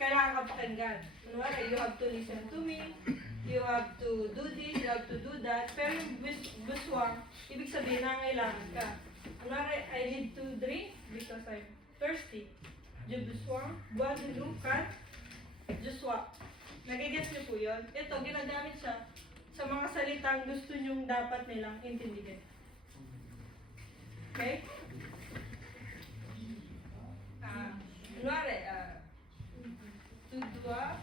kailangan ka pakinggan. Kunwari, you have to listen to me, you have to do this, you have to do that. Pero yung buswang, ibig sabihin na kailangan ka. Kunwari, I need to drink because I'm thirsty. Je besoin, bois de l'eau, car je sois. Nagigets niyo po yun? Ito, ginagamit siya sa mga salitang gusto nyong dapat nilang intindihin. Okay? Kunwari, tu dois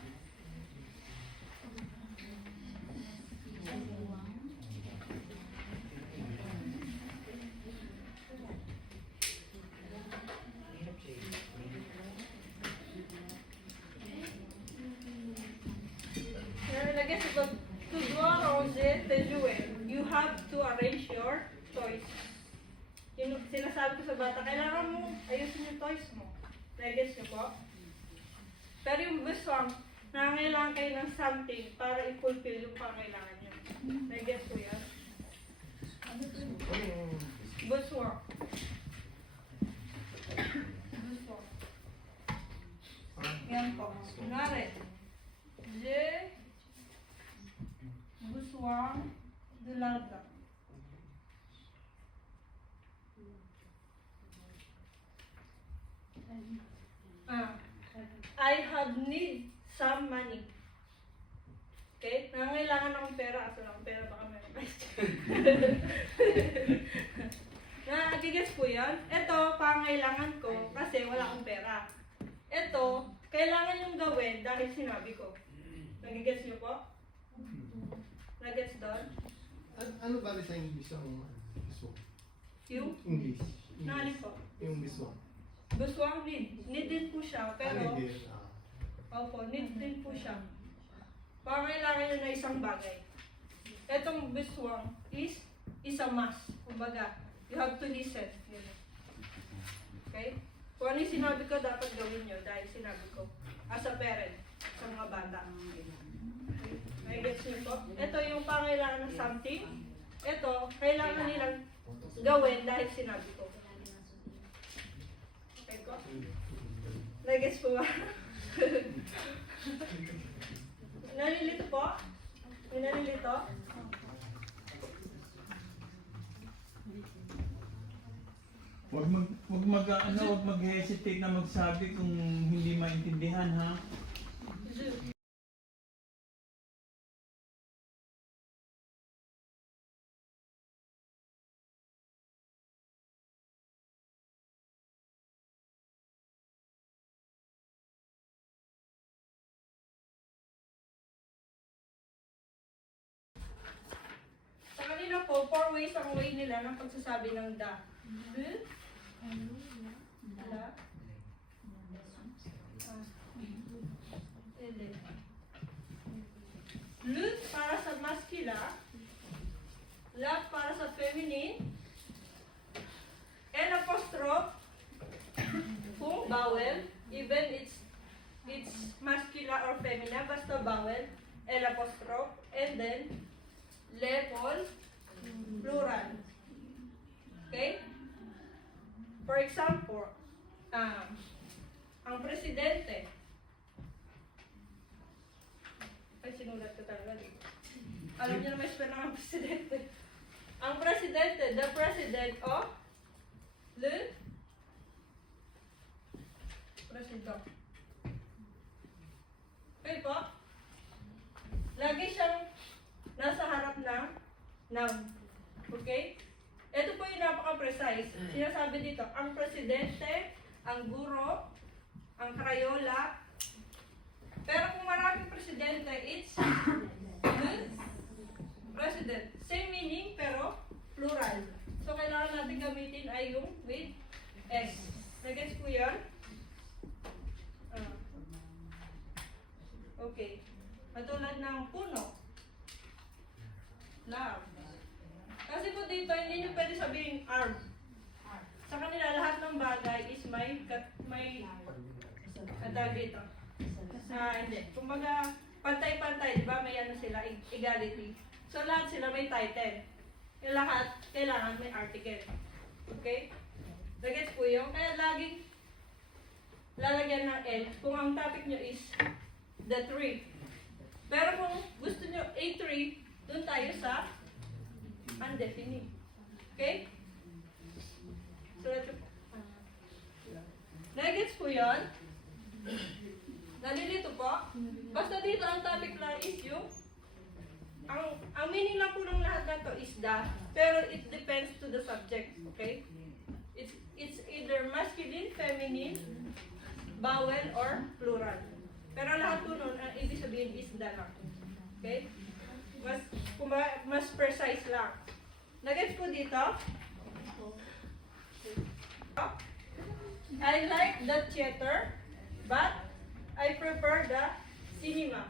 lagyan sa to dois ranger te jouer. You have to arrange your toys. Yung sinasabi ko sa bata, kailangan mo ayusin yung toys mo. Lagyan niyo po. Pero yung buswang, nangangailangan kayo ng something para i-fulfill yung pangailangan nyo. Lagyan ko yan. Buswang. Buswang. Yan po. Kunwari, je besoin de l'argent. I have need some money. Okay? Nangangailangan akong pera. Asa lang pera, baka meron kayo. Nagigets po yan. Ito, pangailangan ko kasi wala akong pera. Ito, kailangan yung gawin dahil sinabi ko. Nagigets niyo po? Nagets doon? Ano ba sa English ang gusto? Yung? English. Nani po? Yung gusto. Gusto ang need. Need din po siya, pero... Ano din? Opo, need din po siya. Pangailangan nyo na isang bagay. Etong biswang is a must. Kumbaga, you have to listen. Okay? Kung ano yung sinabi ko, dapat gawin nyo dahil sinabi ko. As a parent, sa mga bata. May gets nyo po? Ito yung pangailangan ng something. Ito, kailangan nilang gawin dahil sinabi ko. Okay ko? May gets po ba? Nalilito po? May nalilito? Huwag mag-hesitate na magsabi kung hindi maintindihan, ha? Sa kanila po, 4 ways ang way nila ng pagsasabi ng da. La. Le para sa masculine, la para sa feminine, L apostrophe kung vowel, even it's masculine or feminine, basta vowel, L apostrophe, and then level, plural. Okay? For example, ang presidente. Ay, sinulat ko talaga dito. Alam niyo na may spell ng presidente. Ang presidente, the president of le president. Okay po? Lagi siyang nasa harap ng noun. Okay? Ito po yung napaka-precise. Sinasabi dito, ang presidente, ang guro, ang Crayola. Pero kung maraming presidente, it's the president. Same meaning, pero plural. So, kailangan natin gamitin ay yung with S. Nag-gets po yan? Okay. Katulad ng puno. Love. Kasi po dito, hindi nyo pwede sabihin arm. Sa kanila, lahat ng bagay is may katag dito. Hindi. Kumbaga, pantay-pantay, di ba? May ano sila, equality. So, lahat sila may title. Yung lahat, kailangan may article. Okay? Nagets po yun? Kaya laging lalagyan ng L kung ang topic nyo is the tree. Pero kung gusto nyo A3, dun tayo sa undefinite. Okay? So, ito po. Nagets po yun? Nalilito po? Basta dito ang topic lang is yung ang meaning lang po ng lahat na to is the, pero it depends to the subject, okay? It's either masculine, feminine, vowel, or plural. Pero lahat po nun, ang ibig sabihin is the lang. Okay? Mas precise lang. Nagets po dito? I like the theater, but I prefer the cinema.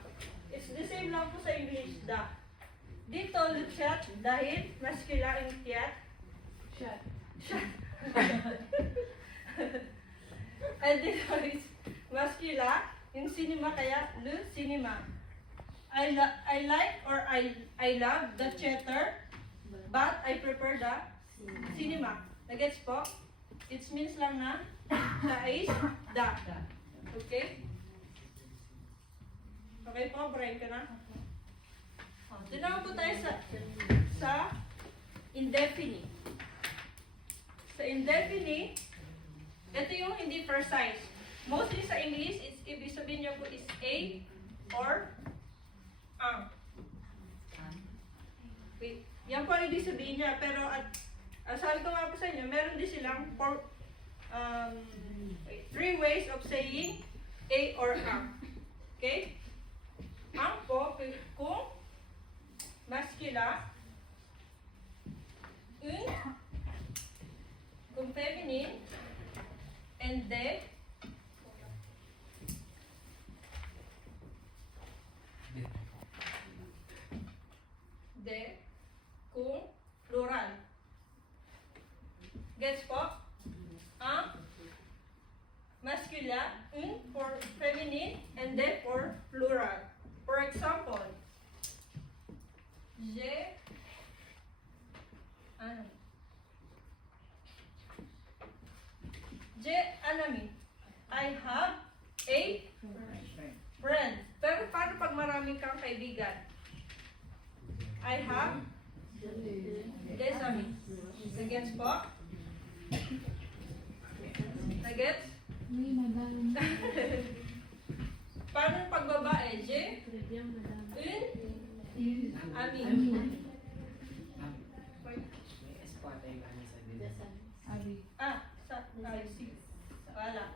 It's the same lang po sa English, the. Dito, luchat, dahil masculine yung tiyat. Shot. And dito is masculine, yung cinema kaya, le cinema. I like or I love the theater, but I prefer the cinema. Nagets po? It means lang na, na is the. Okay? Okay po, brain ka na? Doon naman po tayo sa indefinite. Sa indefinite, ito yung hindi precise. Mostly sa English, ibig sabihin niyo po is a or ang. Wait, yan po ang ibig sabihin niya. Pero sabi ko nga po sa inyo, meron din silang three ways of saying a or ang. Okay? Ang po, kung masculine, kung feminine, and de, kung plural. Gets po? Ang masculine, for feminine, and de for plural. For example, Anami. I have a friend. Pero paano pag maraming kang kaibigan? I have des amis. Nagets po? Nagets? Paano yung pagbabae? Ami. Wala.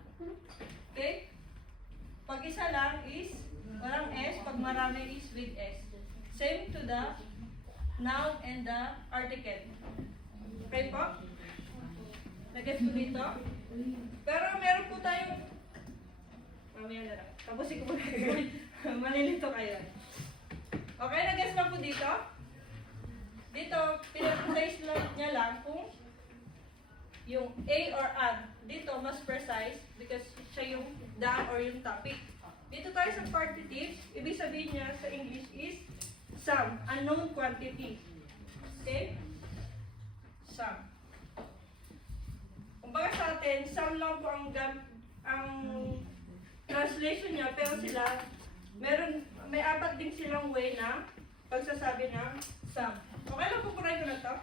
Okay? Pag isa lang is walang S, pag marami is with S. Same to the noun and the article. Okay po? Nag-gets po dito? Pero meron po tayong mamaya na lang. Tapusin ko po malilito kayo. Okay, nag-gets na po dito? Dito, pinag-precise niya lang kung yung A or an. Dito, mas precise because siya yung the or yung topic. Dito tayo sa partitives. Ibig sabihin niya sa English is some, unknown quantity. Okay? Some. Kumbaga sa atin, some lang po ang translation niya, pero sila, may apat din silang way na pagsasabi ng some. Okay lang po, kuray ko na to?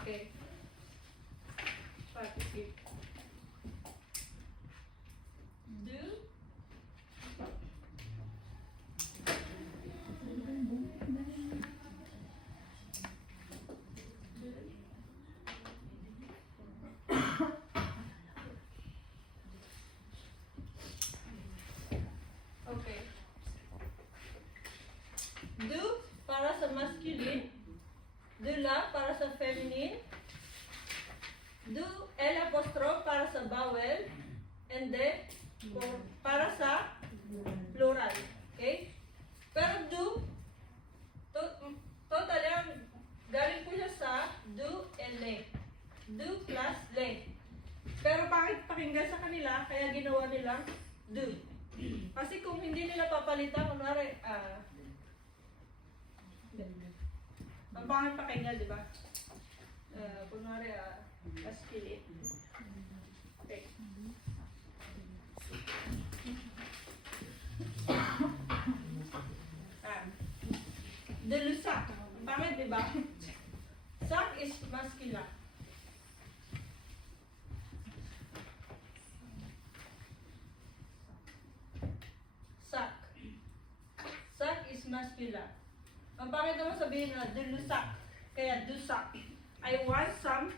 Okay. Partitive. Do. Okay. Do para sa masculine, do la para sa feminine, do L apostrophe para sa vowel, and then para sa plural. Okay? Pero do, totally, galing po siya sa do and le. Do plus le. Pero bakit pakinggan sa kanila, kaya ginawa nilang do. Kasi kung hindi nila papalitan, kunwari, ang pangit pakinggan, di ba? Kunwari, masculine. Okay. de le sac. Pangit, di ba? Sac is masculine. Sac. Sac is masculine. Ang pangit naman sabihin na de le sac. Kaya do sac. I want some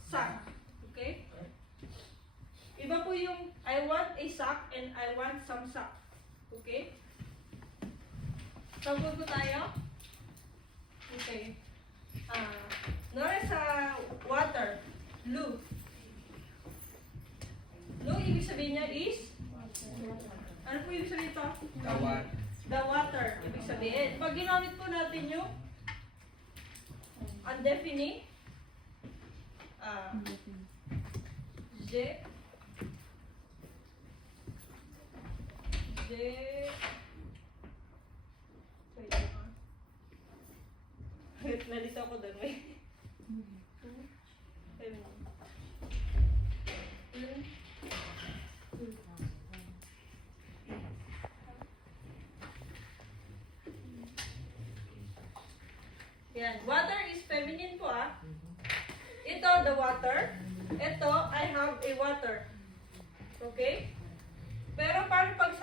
sac. Okay? Iba po yung I want a sack and I want some sack. Okay? Sagot po tayo? Okay. Nora sa water. Lu. Lu, ibig sabihin niya is? Ano po ibig sabihin ito? The water. Ibig sabihin. Pag ginamit po natin yung undefinite, je, wait lang ah. Nalito ako doon, wait. Yan. Water is feminine po ah. Ito, the water. Ito, I have a water. Okay? Pero paano pag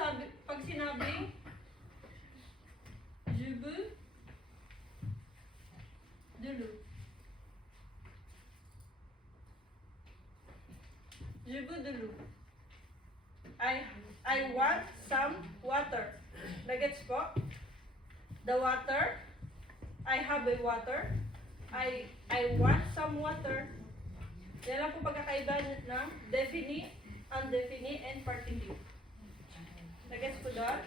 sinabing je veux de l'eau? Je veux de l'eau. I want some water. Nagets po? The water. I have a water. I want some water. Yan lang po pagkakaiba ng definite, undefinite, and partitive. Nagets po doon?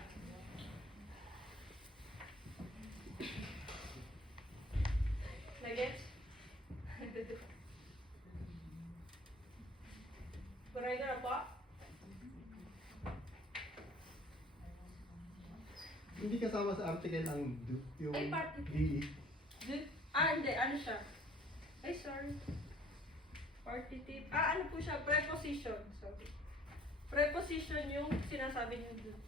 Nagets? Kuray ka na po? Hindi kasama sa article ang do, yung Ay, partitive. DE. Hindi. Ano siya? Ay, sorry. Partitive. Ano po siya? Preposition. Sorry. Preposition yung sinasabi niyo dun.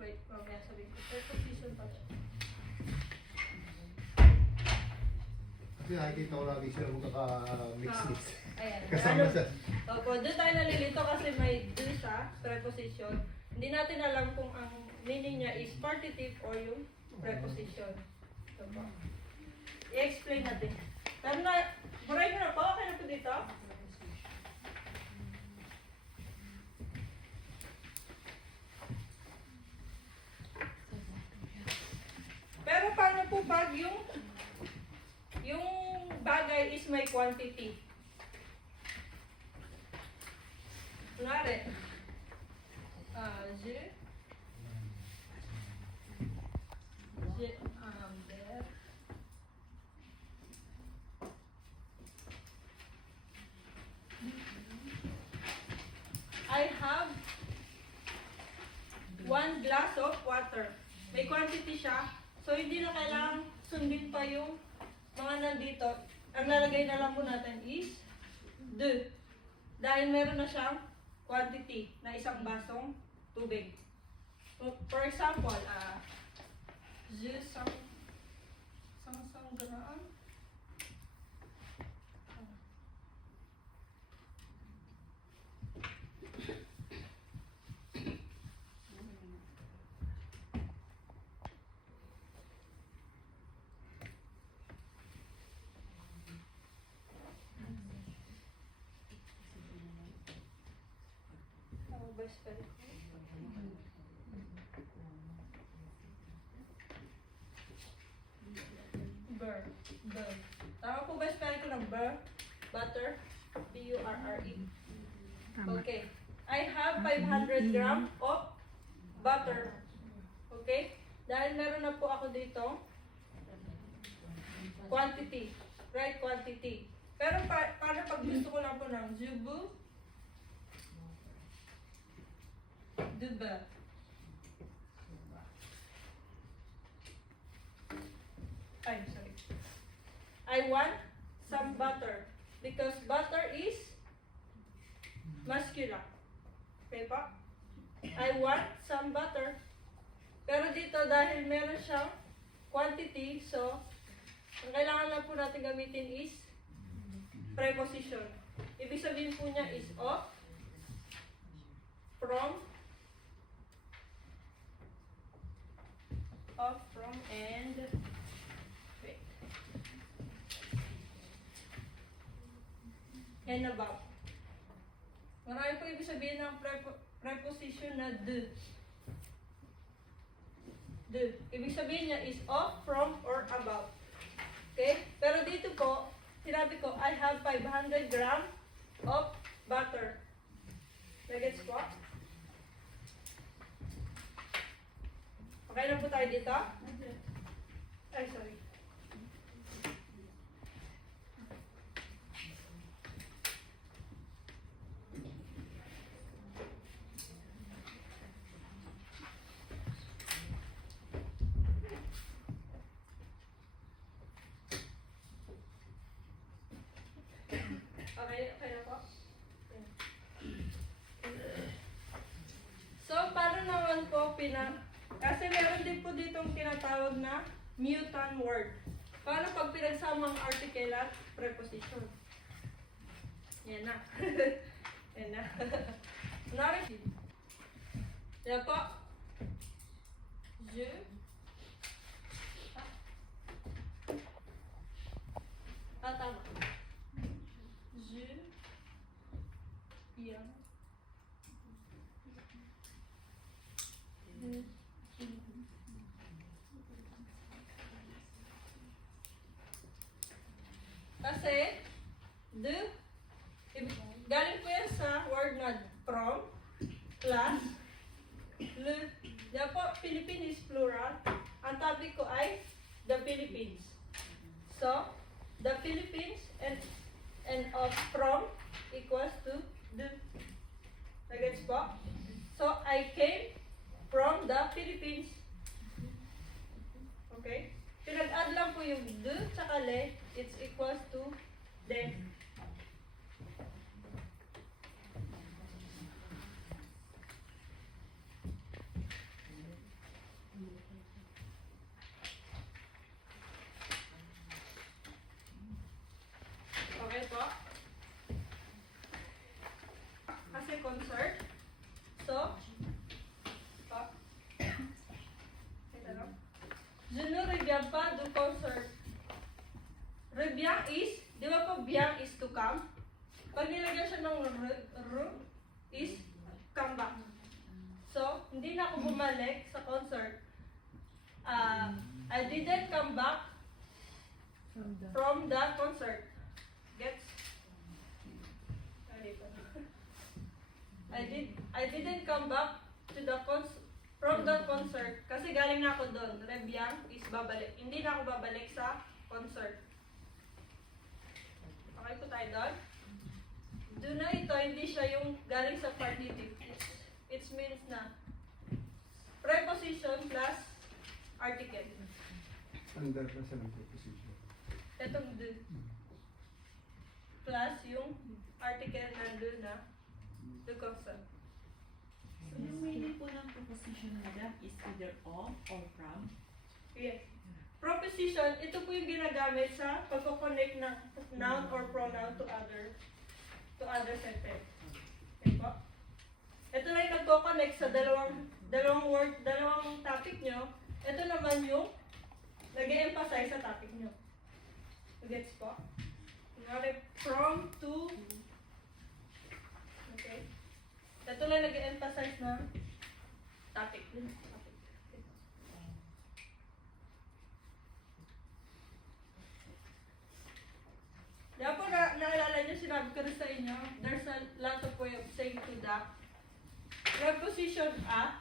Wait, mamaya sabihin ko. Preposition pa siya. Kasi nakikita ko lagi sila magkaka-mix-mix. Ayan. Kasama sa... Opo, doon tayo nalilito kasi may dun siya, preposition. Hindi natin alam kung ang meaning niya is partitive or yung preposition. Ito po. I-explain natin. Pero na, buray ko na po. Okay na po dito? Pero paano po pag yung bagay is may quantity? Kunwari, there. I have 1 glass of water. May quantity siya. So, hindi na kailangang sundin pa yung mga nandito. Ang lalagay na lang po natin is de. Dahil meron na siyang quantity na isang basong tubig. For example, isang gram. Burr. Tama po ba spell ko ng burr? Butter? B-U-R-R-E. Okay. I have 500 gram of butter. Okay? Dahil meron na po ako dito quantity. Right quantity. Pero paano pag gusto ko lang po ng jubu? Duba. Ay, sorry. I want some butter because butter is masculine. Okay po? I want some butter. Pero dito, dahil meron siyang quantity, so, ang kailangan lang po natin gamitin is preposition. Ibig sabihin po niya is of, from, and, wait, and about. Marami po ibig sabihin ng preposition na de. De. Ibig sabihin niya is of, from, or about. Okay? Pero dito po, sinabi ko, I have 500 gram of butter. Nagets po? Okay na po tayo dito? Ay, sorry. Okay na po? So, paano naman po kasi meron din po ditong tinatawag na mutant word. Paano pag pinagsama ang article at preposition? Yan na. Yan na. Kunwari, yan po. Je. Tama. Je. Bien. Kasi, galing po yan sa word na from, plus, le. Yan po, Philippine is plural. Ang topic ko ay the Philippines. So, the Philippines and of from equals to the. Nagets po? So, I came from the Philippines. Okay? Pinag-add lang po yung the tsaka le, it's equals to them. Okay po? Kasi concert. So, je ne reviens pas du concert. Reviens is, di ba po bien is to come? Pag nilagyan siya ng is come back. So, hindi na ako bumalik sa concert. I didn't come back from the concert. Gets? I didn't come back to the from the concert kasi galing na ako doon. Rebiang is babalik. Hindi na ako babalik sa concert. Okay po tayo doon? Doon na ito, hindi siya yung galing sa partitive. It means na preposition plus article. Under pa sa ng preposition. Itong do. Plus yung article nandun na the constant. So, yung meaning po ng preposition, madam, is either of or from? Yes. Proposition, ito po yung ginagamit sa pagko-connect ng noun or pronoun to other sentence. Okay po? Ito na yung nagko-connect sa dalawang topic nyo. Ito naman yung nag-e-emphasize sa topic nyo. Gets po? Kunwari, from to. Okay? Ito lang nag-emphasize na topic. Kaya po naalala nyo, sinabi ko rin sa inyo, there's a lot of way of saying to the preposition a.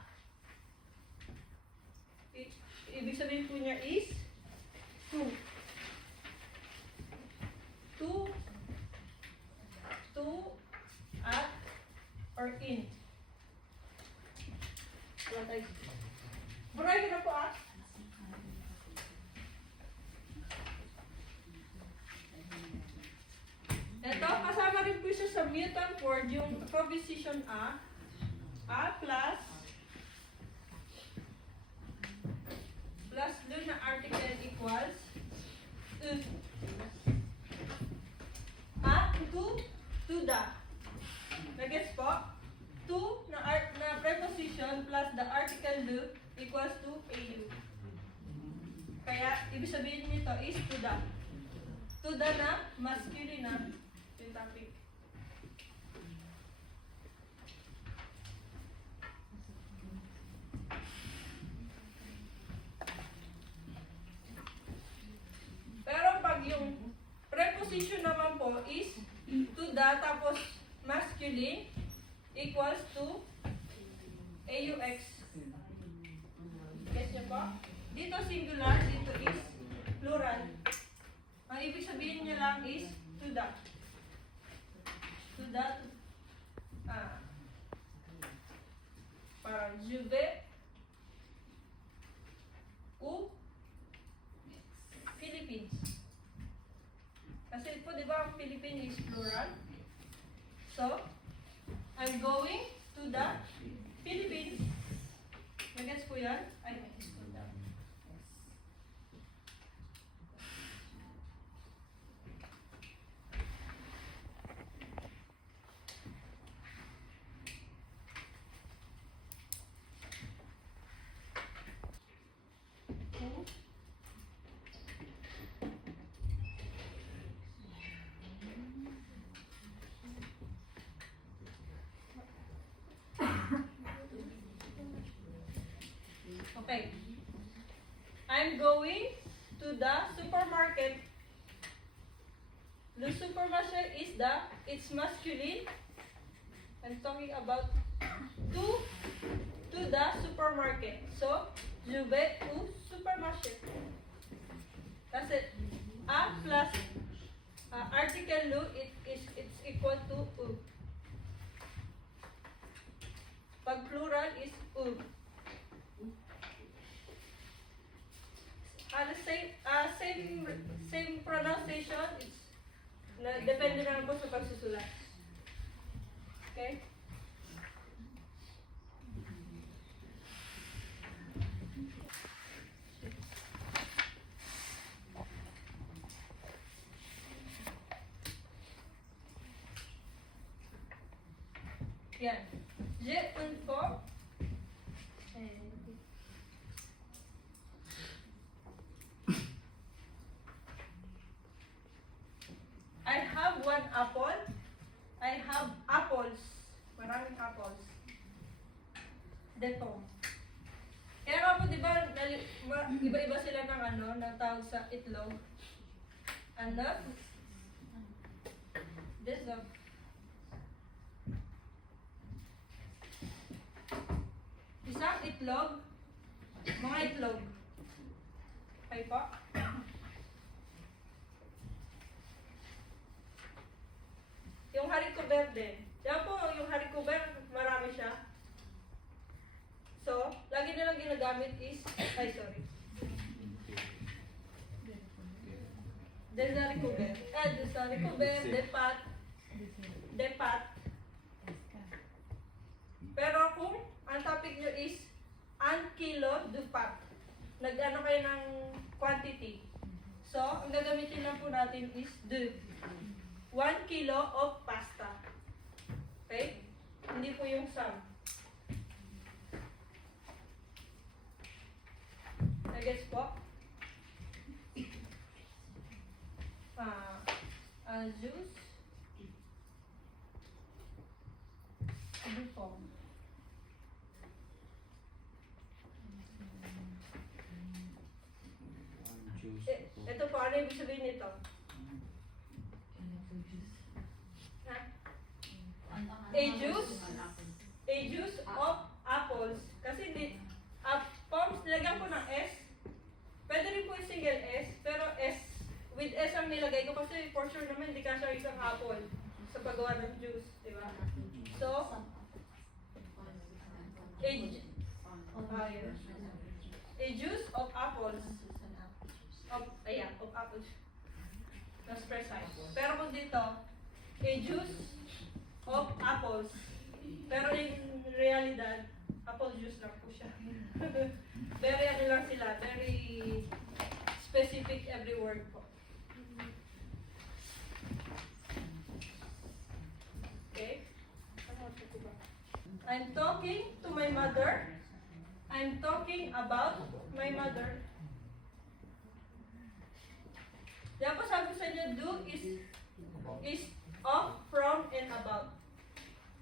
Ibig sabihin po niya is to. To, at, or in. Buray ko na po ah. Ito, kasama rin po siya sa mutant word, yung preposition a plus equals to the. Nagets po? To na preposition plus the article do equals to au. Kaya, ibig sabihin nito is to the. To the na masculine na yung topic. Pero pag yung preposition naman po is to the tapos masculine equals to aux. Guess niyo po? Dito singular, dito is plural. Ang ibig sabihin niya lang is to the. To the, parang je vais au Philippines. Kasi po, di ba, ang Philippines is plural. So, I'm going to the Philippines. Nag-gets po yan? Ay, nag-gets po yan. Okay. I'm going to the supermarket. The supermarket is it's masculine. I'm talking about to the supermarket. So, je vais au supermarché. That's it. A plus article lu, it's equal to u. Pag plural is u. The same pronunciation. Depende na lang po sa pagsusulat. Okay? Yan. J'ai une forme. I have one apple. I have apples. Maraming apples. Dito. Kaya nga po, di ba, iba-iba sila ng ng tawag sa itlog. Ano? This one. Isang itlog. Mga itlog. Okay po? Yung haricot verde. Diyan po, yung haricot verde, marami siya. So, lagi nilang ginagamit is, sorry. Des haricot verde. Des haricot verde, de pat. Pero kung ang topic nyo is, un kilo de pat. Nag-ano kayo ng quantity. So, ang gagamitin lang po natin is de. 1 kilo of pasta. Okay? Hindi po yung sum. Nagets po? Juice. Ano po? Ito po, ano ibig sabihin nito? A juice of apples. Kasi forms, nilagyan ko ng S. Pwede rin po yung single S, pero S, with S ang nilagay ko kasi for sure naman hindi kasya isang apple sa paggawa ng juice, di ba? So, a juice of apples. Of apples. Mas precise. Pero kung dito, a juice of apples. Pero in realidad, apple juice lang po siya. Very ano lang sila, very specific every word po. Okay? I'm talking to my mother. I'm talking about my mother. Yan po sabi sa inyo, do is of, from, and about.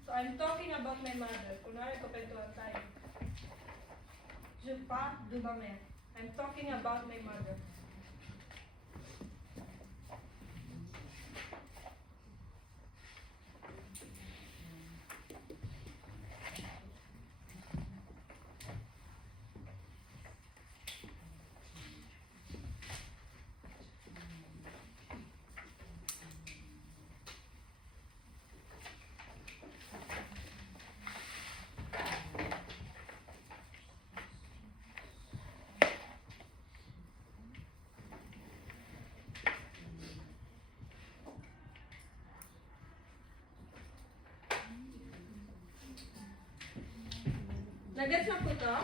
So, I'm talking about my mother. Kunwari, kupentuhan tayo. Je parle de ma mère. I'm talking about my mother. Nagets na po to?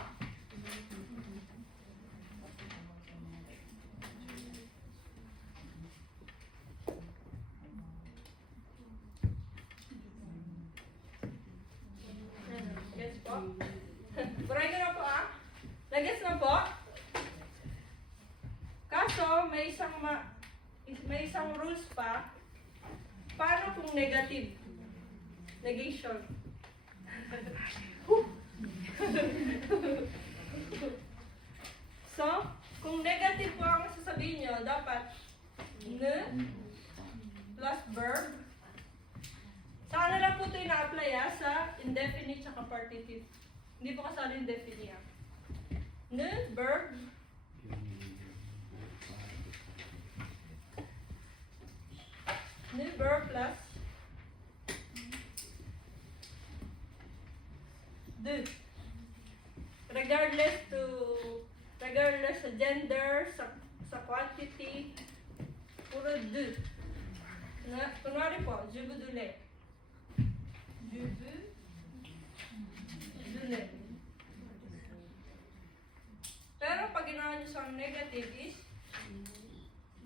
Gets po? Buray ko na po Nagets na po? Kaso, may isang rules pa. Paano kung negative? Negation. So, kung negative po ang sasabihin nyo, dapat ne plus verb. Saka na lang po ito ina-apply sa indefinite tsaka partitive. Hindi po kasali indefinite. Ne, verb, ne verb plus de. Regardless sa gender, sa quantity, puro de. Kunwari po, je veux du lait. Je veux du lait. Pero pag ginawa nyo sa negative is,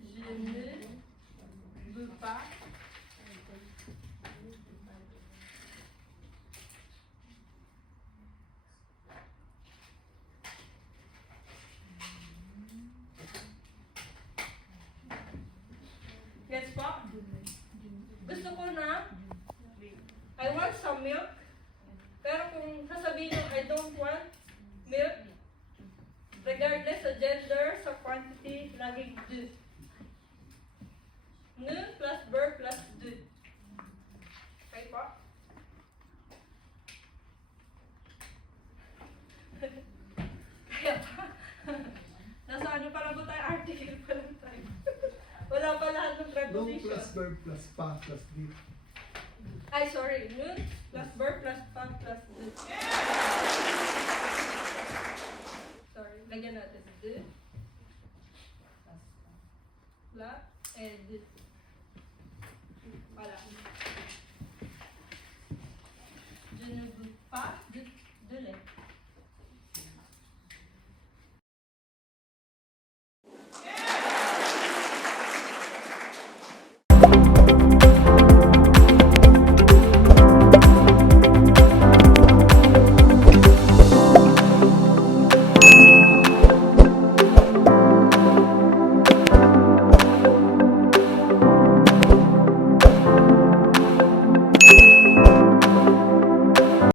je ne veux pas. Gets po? Gusto ko na, I want some milk. Pero kung sasabihin nyo, I don't want milk, regardless sa gender, sa quantity, laging de. Ne plus verb plus de. Okay po? Kaya pa, nasa ano pa lang po tayo, article pa lang tayo. Wala pa lahat ng Long preposition. plus verb plus pa plus be. Ay, sorry. Nun plus verb plus pa plus de. Sorry. Lagyan natin. De. La. De. Wala. Je ne veux pas